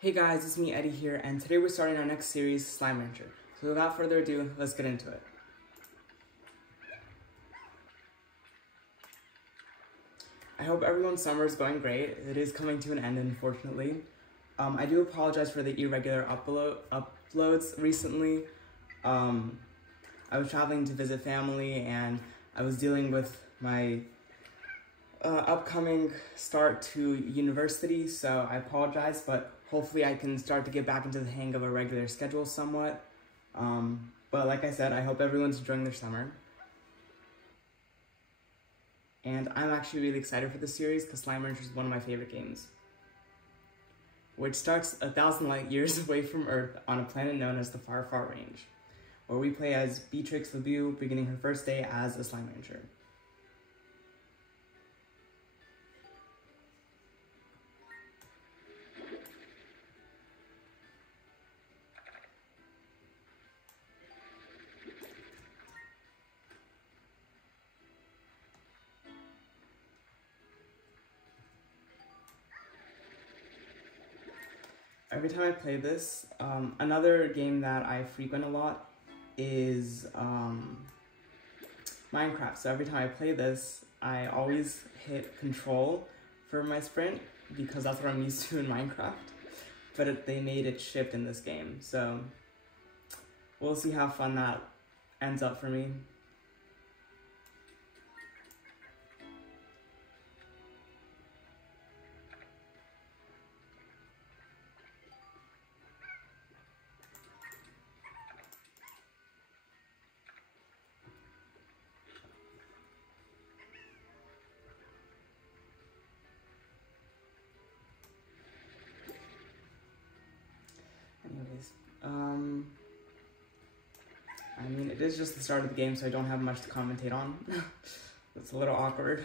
Hey guys, it's me Eddie here, and today we're starting our next series, Slime Rancher. So without further ado, let's get into it. I hope everyone's summer is going great. It is coming to an end, unfortunately. I do apologize for the irregular uploads recently. I was traveling to visit family, and I was dealing with my upcoming start to university, so I apologize, but hopefully I can start to get back into the hang of a regular schedule somewhat. But like I said, I hope everyone's enjoying their summer. And I'm actually really excited for this series because Slime Rancher is one of my favorite games, which starts 1,000 light years away from Earth on a planet known as the Far Far Range, where we play as Beatrix LeBeau, beginning her first day as a Slime Rancher. Every time I play this, another game that I frequent a lot is Minecraft. So every time I play this, I always hit control for my sprint because that's what I'm used to in Minecraft. But they made it shift in this game, so we'll see how fun that ends up for me. Anyways, I mean, it is just the start of the game, so I don't have much to commentate on. It's a little awkward.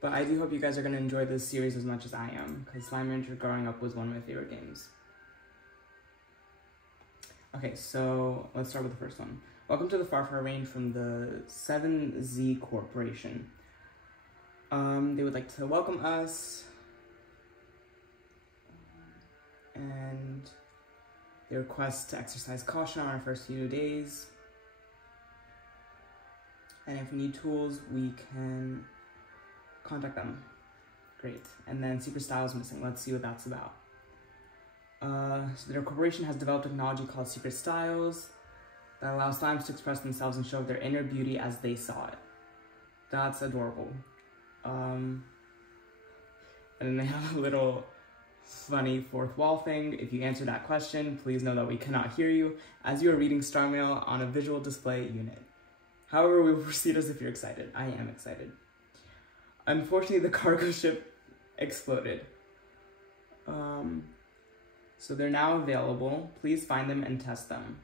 But I do hope you guys are going to enjoy this series as much as I am, because Slime Rancher growing up was one of my favorite games. Okay, so let's start with the first one. Welcome to the Far Far Range from the 7Z Corporation. They would like to welcome us, and they request to exercise caution on our first few days. And if we need tools, we can contact them. Great. And then secret style is missing. Let's see what that's about. So their corporation has developed technology called secret styles that allows slimes to express themselves and show their inner beauty as they saw it. That's adorable. And then they have a little funny fourth wall thing. If you answer that question, please know that we cannot hear you, as you are reading Star Mail on a visual display unit. However, we will proceed as if you're excited. I am excited. Unfortunately, the cargo ship exploded. So they're now available. Please find them and test them.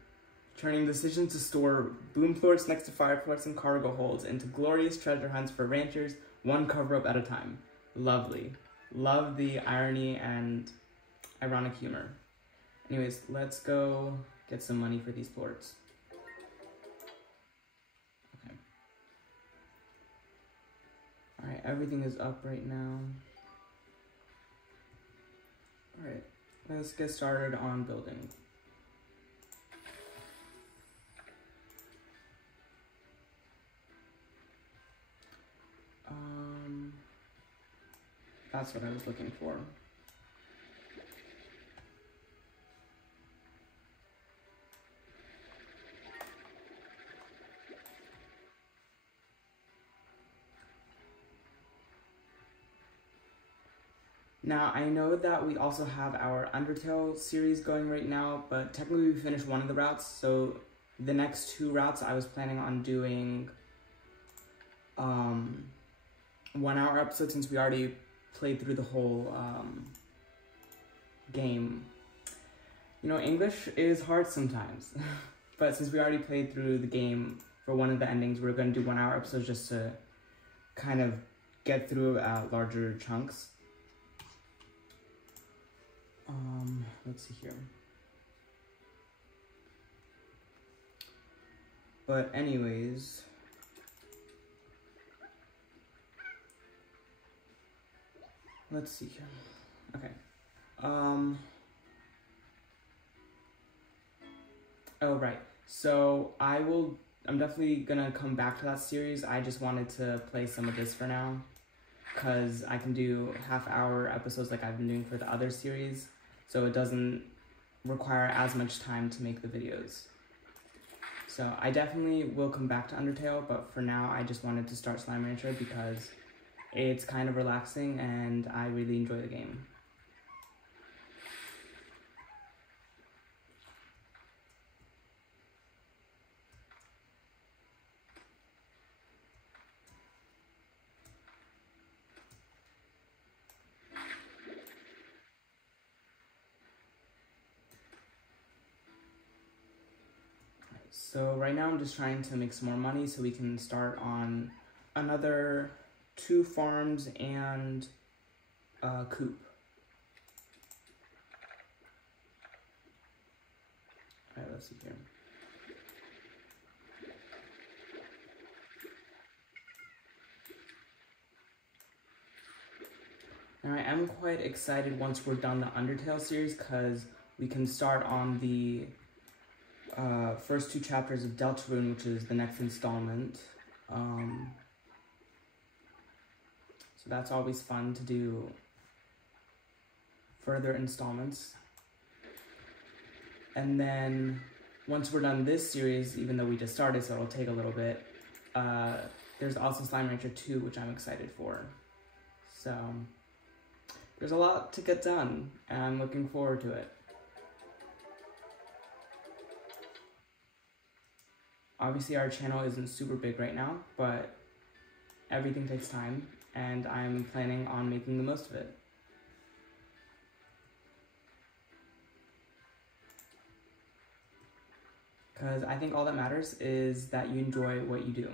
Turning decisions to store boom thwarts next to fireports and cargo holds into glorious treasure hunts for ranchers, one cover-up at a time. Lovely. Love the irony and ironic humor. Anyways, let's go get some money for these thwarts. Okay. Alright, everything is up right now. Alright, let's get started on building. That's what I was looking for. Now, I know that we also have our Undertale series going right now, but technically we finished one of the routes, so the next two routes I was planning on doing 1 hour episodes since we already played through the whole game. You know, English is hard sometimes, but since we already played through the game for one of the endings, we're going to do 1 hour episodes just to kind of get through at larger chunks. Let's see here. But anyways, let's see here. Okay. Oh, right. So I'm definitely gonna come back to that series. I just wanted to play some of this for now, because I can do half-hour episodes like I've been doing for the other series, so it doesn't require as much time to make the videos. So I definitely will come back to Undertale, but for now I just wanted to start Slime Rancher because it's kind of relaxing and I really enjoy the game. So right now I'm just trying to make some more money so we can start on another 2 farms and a coop. Alright, let's see here. Now I am quite excited once we're done the Undertale series, because we can start on the first 2 chapters of Deltarune, which is the next installment. So that's always fun to do further installments. And then once we're done this series, even though we just started, so it'll take a little bit, there's also Slime Rancher 2, which I'm excited for. So there's a lot to get done, and I'm looking forward to it. Obviously our channel isn't super big right now, but everything takes time, and I'm planning on making the most of it. Because I think all that matters is that you enjoy what you do.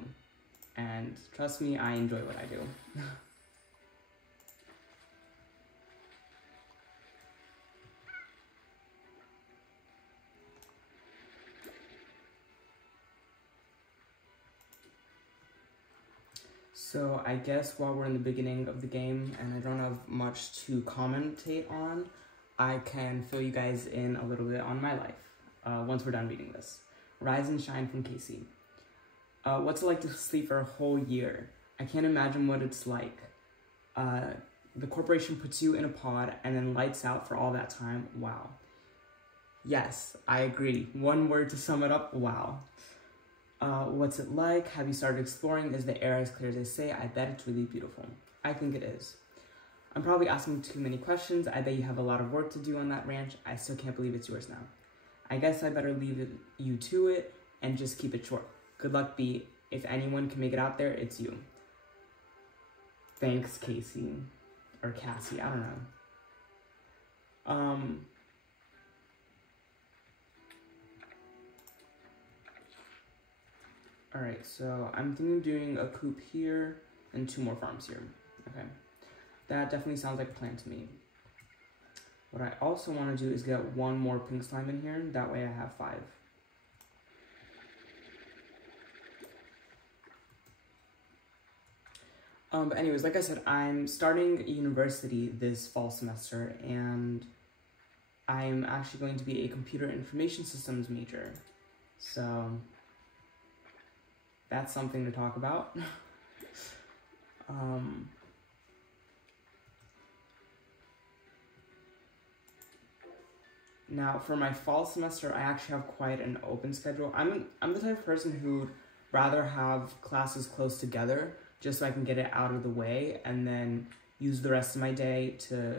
And trust me, I enjoy what I do. So I guess while we're in the beginning of the game and I don't have much to commentate on, I can fill you guys in a little bit on my life once we're done reading this. Rise and Shine from Casey. What's it like to sleep for a whole year? I can't imagine what it's like. The corporation puts you in a pod and then lights out for all that time. Wow. Yes, I agree. One word to sum it up, wow. What's it like? Have you started exploring? Is the air as clear as they say? I bet it's really beautiful. I think it is. I'm probably asking too many questions. I bet you have a lot of work to do on that ranch. I still can't believe it's yours now. I guess I better leave you to it and just keep it short. Good luck, B. If anyone can make it out there, it's you. Thanks, Casey. Or Cassie, I don't know. Alright, so I'm thinking of doing a coop here and 2 more farms here. Okay. That definitely sounds like a plan to me. What I also want to do is get 1 more pink slime in here. That way I have 5. But anyways, like I said, I'm starting university this fall semester, and I'm actually going to be a computer information systems major. So that's something to talk about. Now, for my fall semester, I actually have quite an open schedule. I'm the type of person who'd rather have classes close together, just so I can get it out of the way, and then use the rest of my day to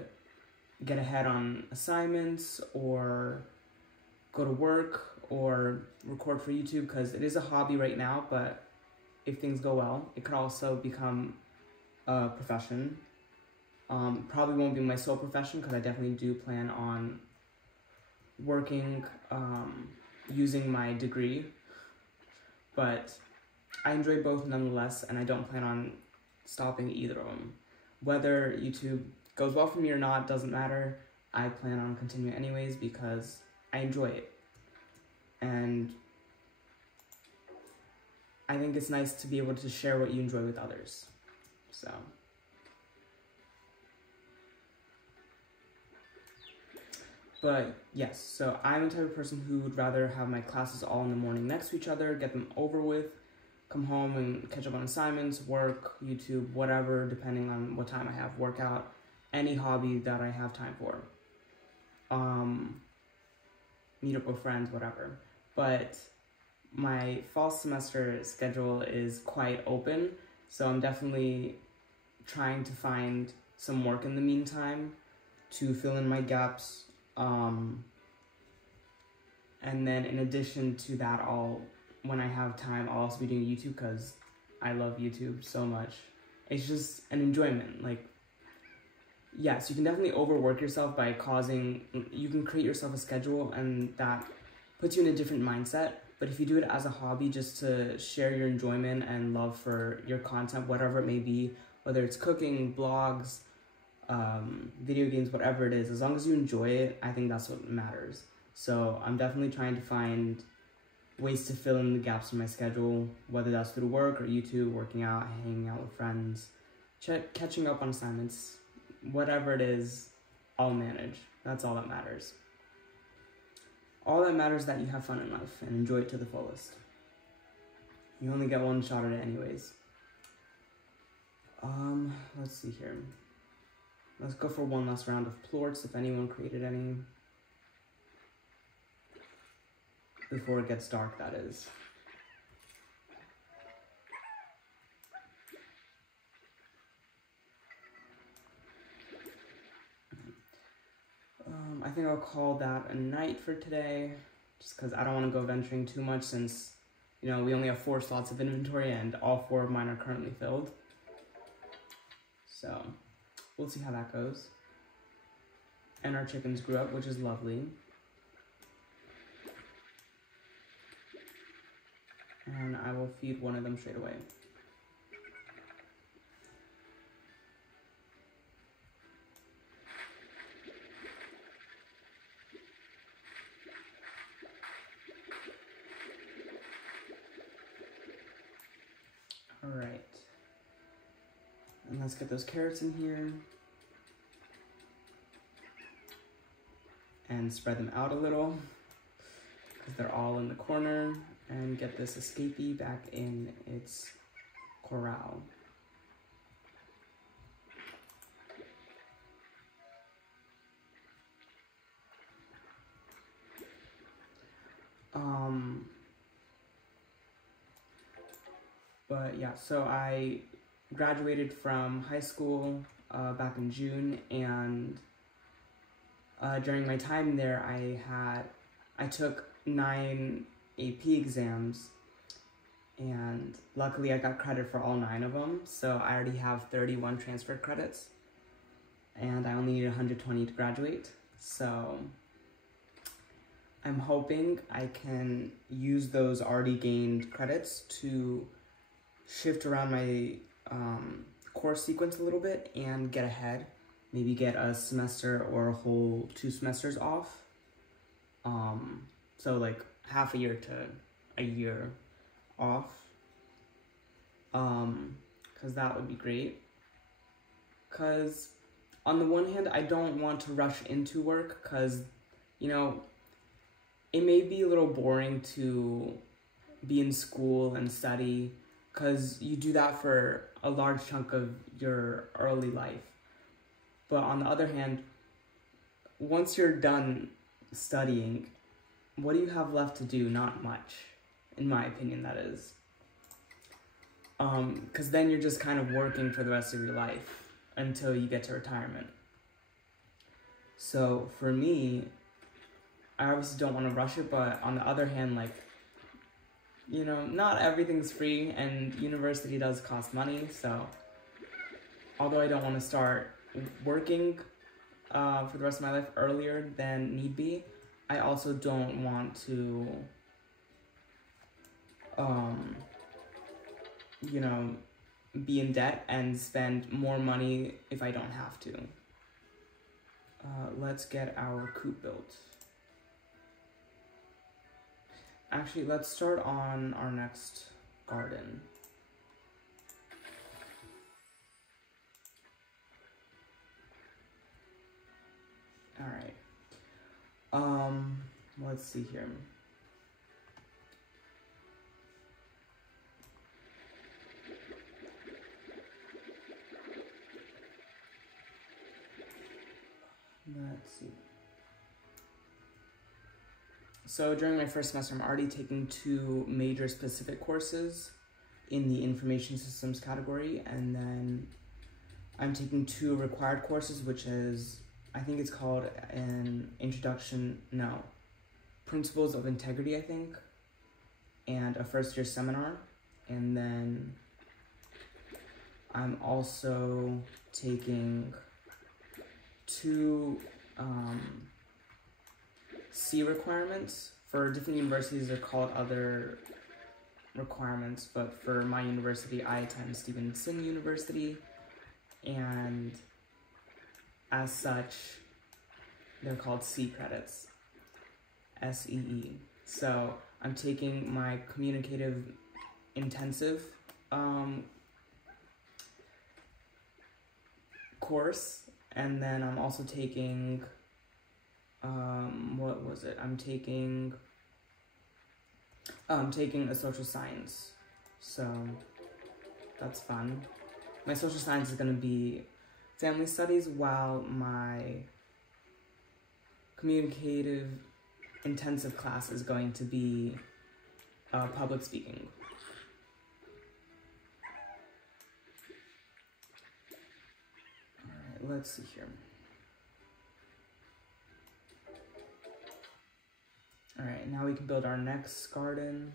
get ahead on assignments, or go to work, or record for YouTube, because it is a hobby right now, but if things go well, it could also become a profession. Probably won't be my sole profession, because I definitely do plan on working using my degree, but I enjoy both nonetheless, and I don't plan on stopping either of them. Whether YouTube goes well for me or not doesn't matter. I plan on continuing anyways because I enjoy it. And I think it's nice to be able to share what you enjoy with others. So But yes, so I'm the type of person who would rather have my classes all in the morning next to each other, get them over with, come home and catch up on assignments, work, YouTube, whatever, depending on what time I have, workout, any hobby that I have time for. Meet up with friends, whatever. But my fall semester schedule is quite open, so I'm definitely trying to find some work in the meantime to fill in my gaps. And then in addition to that, when I have time, I'll also be doing YouTube because I love YouTube so much. It's just an enjoyment. Like, yes, you can definitely overwork yourself by you can create yourself a schedule and that puts you in a different mindset. But if you do it as a hobby, just to share your enjoyment and love for your content, whatever it may be, whether it's cooking, blogs, video games, whatever it is, as long as you enjoy it, I think that's what matters. So I'm definitely trying to find ways to fill in the gaps in my schedule, whether that's through work or YouTube, working out, hanging out with friends, catching up on assignments, whatever it is, I'll manage. That's all that matters. All that matters is that you have fun in life and enjoy it to the fullest. You only get one shot at it anyways. Let's see here. Let's go for one last round of plorts, if anyone created any. Before it gets dark, that is. I think I'll call that a night for today, just because I don't want to go venturing too much since, we only have 4 slots of inventory and all 4 of mine are currently filled. So, we'll see how that goes. And our chickens grew up, which is lovely. And I will feed one of them straight away. All right. And let's get those carrots in here. And spread them out a little, because they're all in the corner. And get this escapee back in its corral. But yeah, so I graduated from high school back in June, and during my time there, I took 9 AP exams, and luckily I got credit for all 9 of them, so I already have 31 transfer credits, and I only need 120 to graduate, so I'm hoping I can use those already gained credits to shift around my course sequence a little bit and get ahead, maybe get a semester or a whole 2 semesters off, so like half a year to a year off, because that would be great, because on the one hand, I don't want to rush into work, because, it may be a little boring to be in school and study, because you do that for a large chunk of your early life, but on the other hand, once you're done studying, what do you have left to do? Not much, in my opinion, that is. Because then you're just kind of working for the rest of your life until you get to retirement. So for me, I obviously don't want to rush it, but on the other hand, like, not everything's free, and university does cost money, so although I don't want to start working for the rest of my life earlier than need be, I also don't want to, be in debt and spend more money if I don't have to. Let's get our coop built. Actually, let's start on our next garden. All right. let's see here. Let's see. So during my first semester, I'm already taking 2 major specific courses in the information systems category, and then I'm taking 2 required courses, which is, I think it's called an Principles of Integrity, I think, and a first-year seminar. And then I'm also taking 2 C requirements. For different universities, they're called other requirements, but for my university, I attend Stevenson University, and as such, they're called C credits, SEE. So I'm taking my communicative intensive course, and then I'm also taking, what was it? I'm taking a social science, so that's fun. My social science is going to be family studies, while my communicative intensive class is going to be public speaking. All right, let's see here. All right, now we can build our next garden.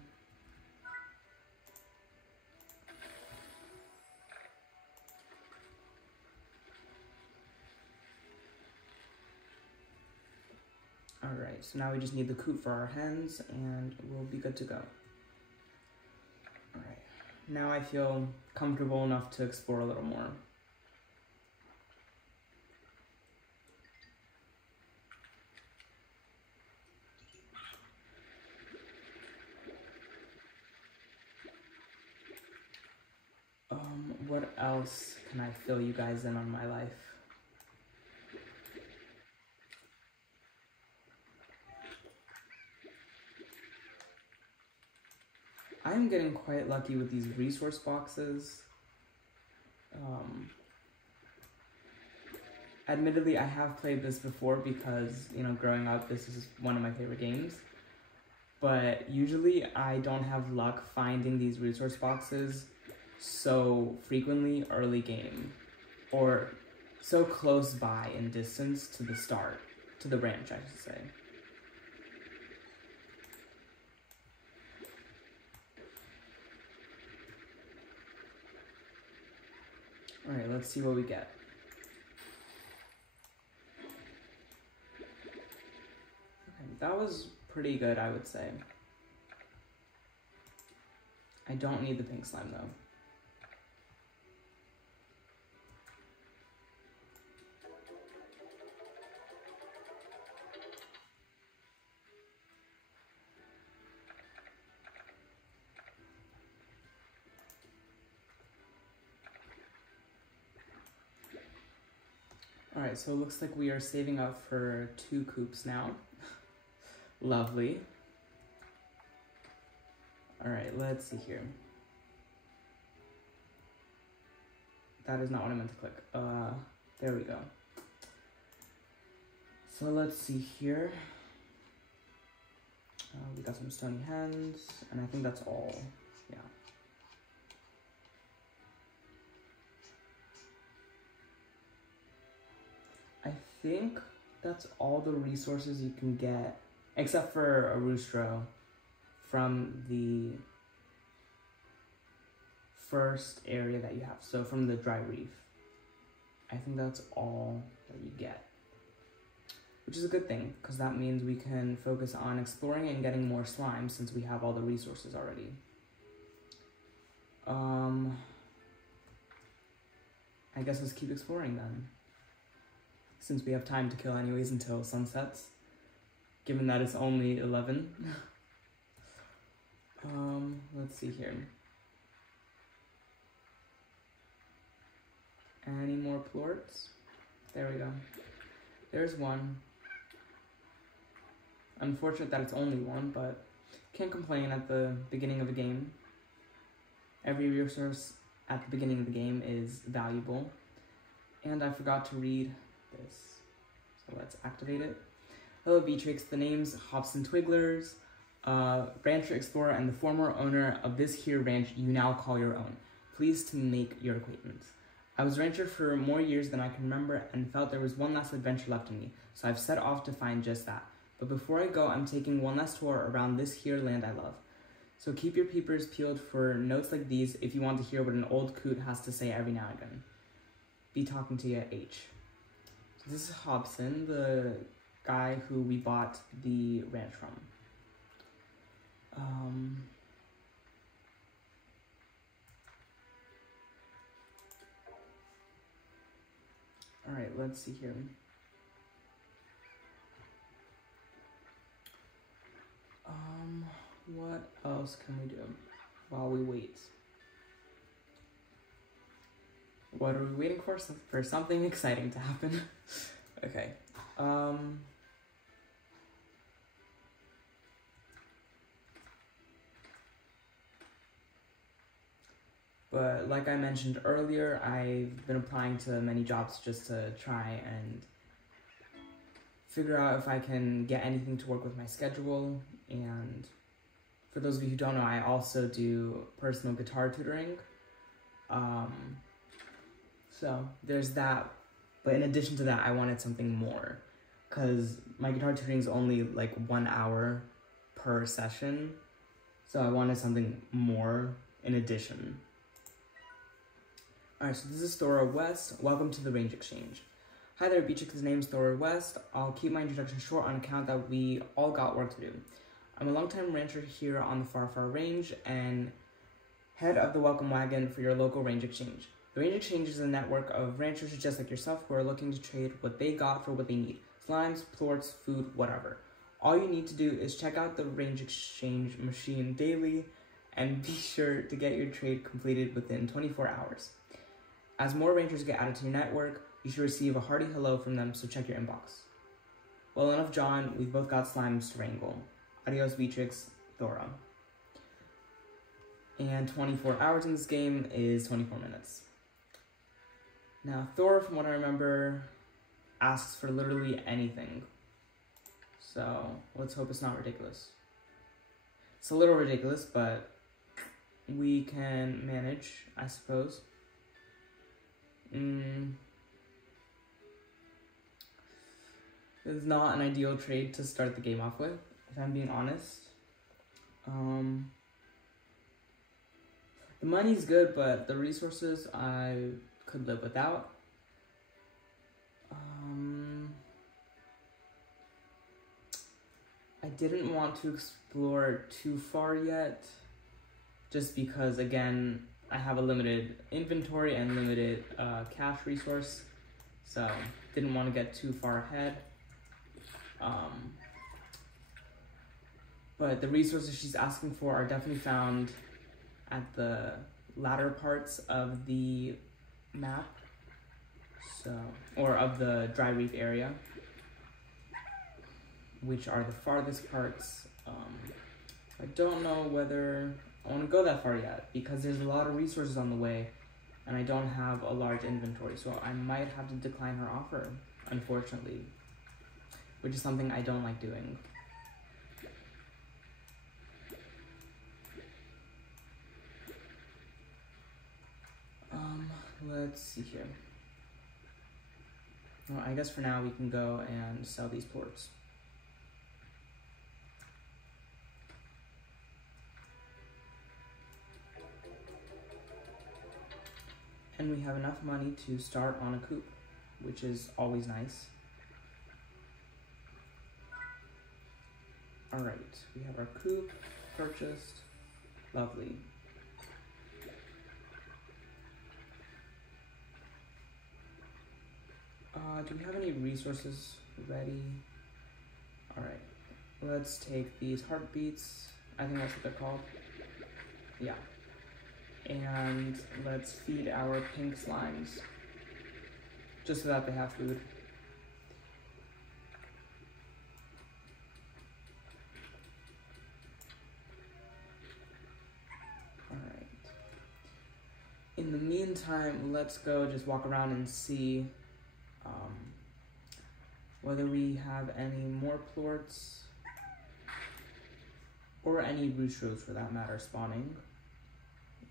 All right, so now we just need the coop for our hens, and we'll be good to go. All right, now I feel comfortable enough to explore a little more. What else can I fill you guys in on my life? I'm getting quite lucky with these resource boxes. Admittedly, I have played this before because, you know, growing up, this is one of my favorite games. But usually I don't have luck finding these resource boxes so frequently early game, or so close by in distance to the start, to the ranch, I should say. All right, let's see what we get. Okay, that was pretty good, I would say. I don't need the pink slime though. All right, so it looks like we are saving up for 2 coops now. Lovely. All right, let's see here. That is not what I meant to click. There we go. So let's see here. We got some stony hens, and I think that's all. Yeah. I think that's all the resources you can get, except for a roostro, from the first area that you have. So from the dry reef. I think that's all that you get, which is a good thing, because that means we can focus on exploring and getting more slime since we have all the resources already. I guess let's keep exploring then, since we have time to kill anyways until sunsets, given that it's only 11. Let's see here. Any more plorts? There we go. There's one. Unfortunate that it's only one, but can't complain at the beginning of a game. Every resource at the beginning of the game is valuable. And I forgot to read this, so let's activate it. Hello Beatrix, the name's Hobson Twigglers, rancher explorer and the former owner of this here ranch you now call your own. Pleased to make your acquaintance. I was rancher for more years than I can remember and felt there was one last adventure left in me, so I've set off to find just that. But before I go, I'm taking one last tour around this here land I love. So keep your peepers peeled for notes like these if you want to hear what an old coot has to say every now and again. Be talking to you, H. So this is Hobson, the guy who we bought the ranch from. Alright, let's see here. What else can we do while we wait? What are we waiting for? For something exciting to happen. Okay. But like I mentioned earlier, I've been applying to many jobs just to try and figure out if I can get anything to work with my schedule. And for those of you who don't know, I also do personal guitar tutoring. So there's that. But in addition to that, I wanted something more, because my guitar tutoring is only like 1 hour per session. So I wanted something more in addition. Alright, so this is Thora West. Welcome to the Range Exchange. Hi there, Beatrix's name's Thora West. I'll keep my introduction short on account that we all got work to do. I'm a longtime rancher here on the Far Far Range and head of the welcome wagon for your local Range Exchange. The Range Exchange is a network of ranchers just like yourself who are looking to trade what they got for what they need. Slimes, plorts, food, whatever. All you need to do is check out the Range Exchange machine daily and be sure to get your trade completed within 24 hours. As more rangers get added to your network, you should receive a hearty hello from them, so check your inbox. Well, enough John, we've both got slimes to wrangle. Adios, Beatrix, Thora. And 24 hours in this game is 24 minutes. Now, Thor, from what I remember, asks for literally anything. So, let's hope it's not ridiculous. It's a little ridiculous, but we can manage, I suppose. It's not an ideal trade to start the game off with, if I'm being honest. The money's good, but the resources I could live without. I didn't want to explore too far yet, just because, again, I have a limited inventory and limited cash resource, so didn't want to get too far ahead. But the resources she's asking for are definitely found at the latter parts of the map, or of the dry reef area, which are the farthest parts. I don't know whether I want to go that far yet, because there's a lot of resources on the way, and I don't have a large inventory, so I might have to decline her offer, unfortunately, which is something I don't like doing. Let's see here. Well, I guess for now we can go and sell these plorts. And we have enough money to start on a coop, which is always nice. Alright, we have our coop purchased. Lovely. Do we have any resources ready? Alright, let's take these heartbeats. I think that's what they're called. Yeah. And let's feed our pink slimes, just so that they have food. meantime, let's go just walk around and see whether we have any more plorts or any roosters for that matter spawning.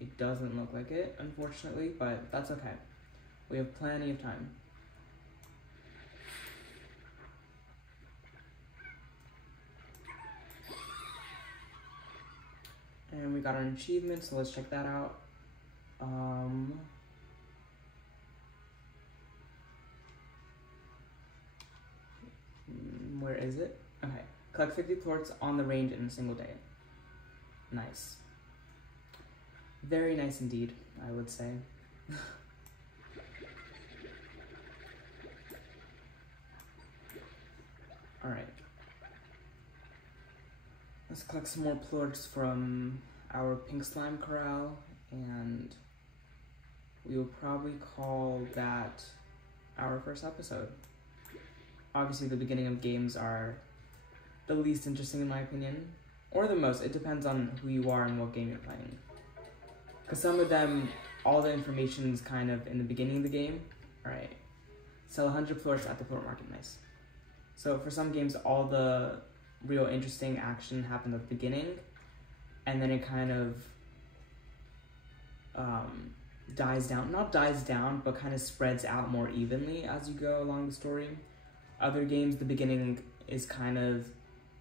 It doesn't look like it, unfortunately, but that's okay. We have plenty of time. And we got an achievement, so let's check that out. Where is it? Okay. Collect 50 plorts on the range in a single day. Nice. Very nice indeed, I would say. Alright. Let's collect some more plorts from our pink slime corral, and we will probably call that our first episode. Obviously, the beginning of games are the least interesting in my opinion, or the most. It depends on who you are and what game you're playing. Because some of them, all the information is kind of in the beginning of the game. Alright, sell 100 plorts at the plort market, nice. So for some games, all the real interesting action happens at the beginning, and then it kind of dies down. Not dies down, but kind of spreads out more evenly as you go along the story. Other games, the beginning is kind of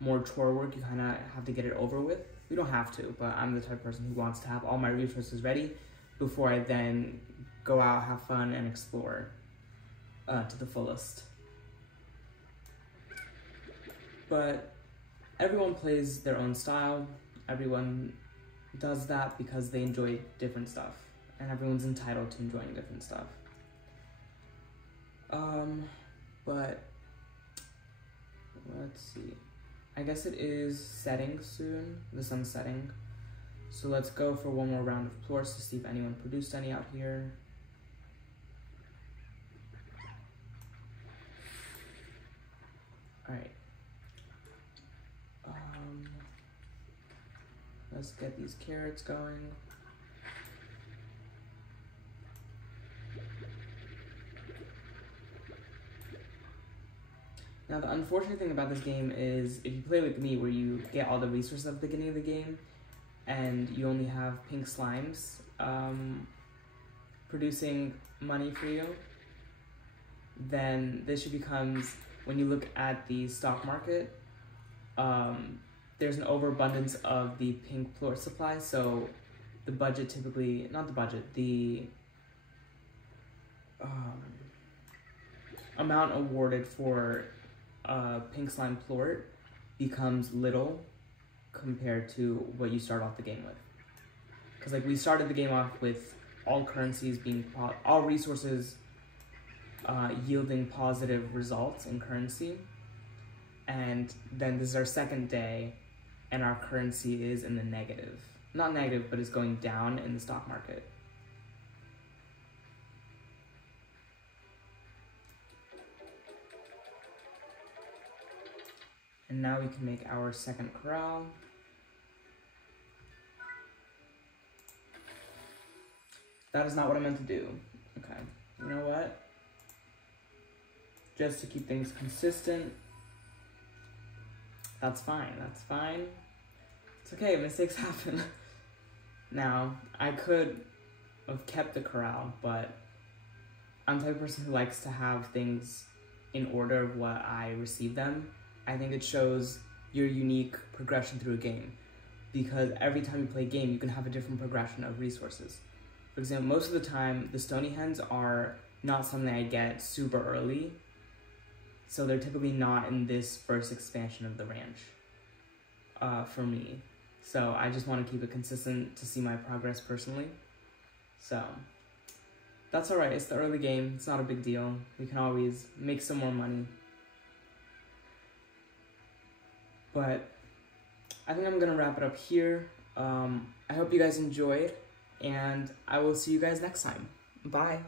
more chore work. You kind of have to get it over with. You don't have to, but I'm the type of person who wants to have all my resources ready before I then go out, have fun, and explore to the fullest. But everyone plays their own style. Everyone does that because they enjoy different stuff, and everyone's entitled to enjoying different stuff. But let's see. I guess it is setting soon. The sun's setting. So let's go for one more round of plorts to see if anyone produced any out here. Alright. Let's get these carrots going. Now the unfortunate thing about this game is if you play like me where you get all the resources at the beginning of the game and you only have pink slimes producing money for you, then this becomes, when you look at the stock market, there's an overabundance of the pink plort supply, so the budget typically, not the budget, the amount awarded for pink slime plort becomes little compared to what you start off the game with. Because like we started the game off with all currencies being, all resources yielding positive results in currency, and then this is our second day and our currency is in the negative. Not negative, but it's going down in the stock market. And now we can make our second corral. That is not what I meant to do. Okay, you know what? Just to keep things consistent. That's fine, that's fine. It's okay, mistakes happen. Now, I could have kept the corral, but I'm the type of person who likes to have things in order of what I receive them. I think it shows your unique progression through a game, because every time you play a game, you can have a different progression of resources. For example, most of the time, the stony hens are not something I get super early, so they're typically not in this first expansion of the ranch for me. So I just want to keep it consistent to see my progress personally. So that's alright, it's the early game, it's not a big deal. We can always make some more money. But I think I'm gonna wrap it up here. I hope you guys enjoyed, and I will see you guys next time. Bye.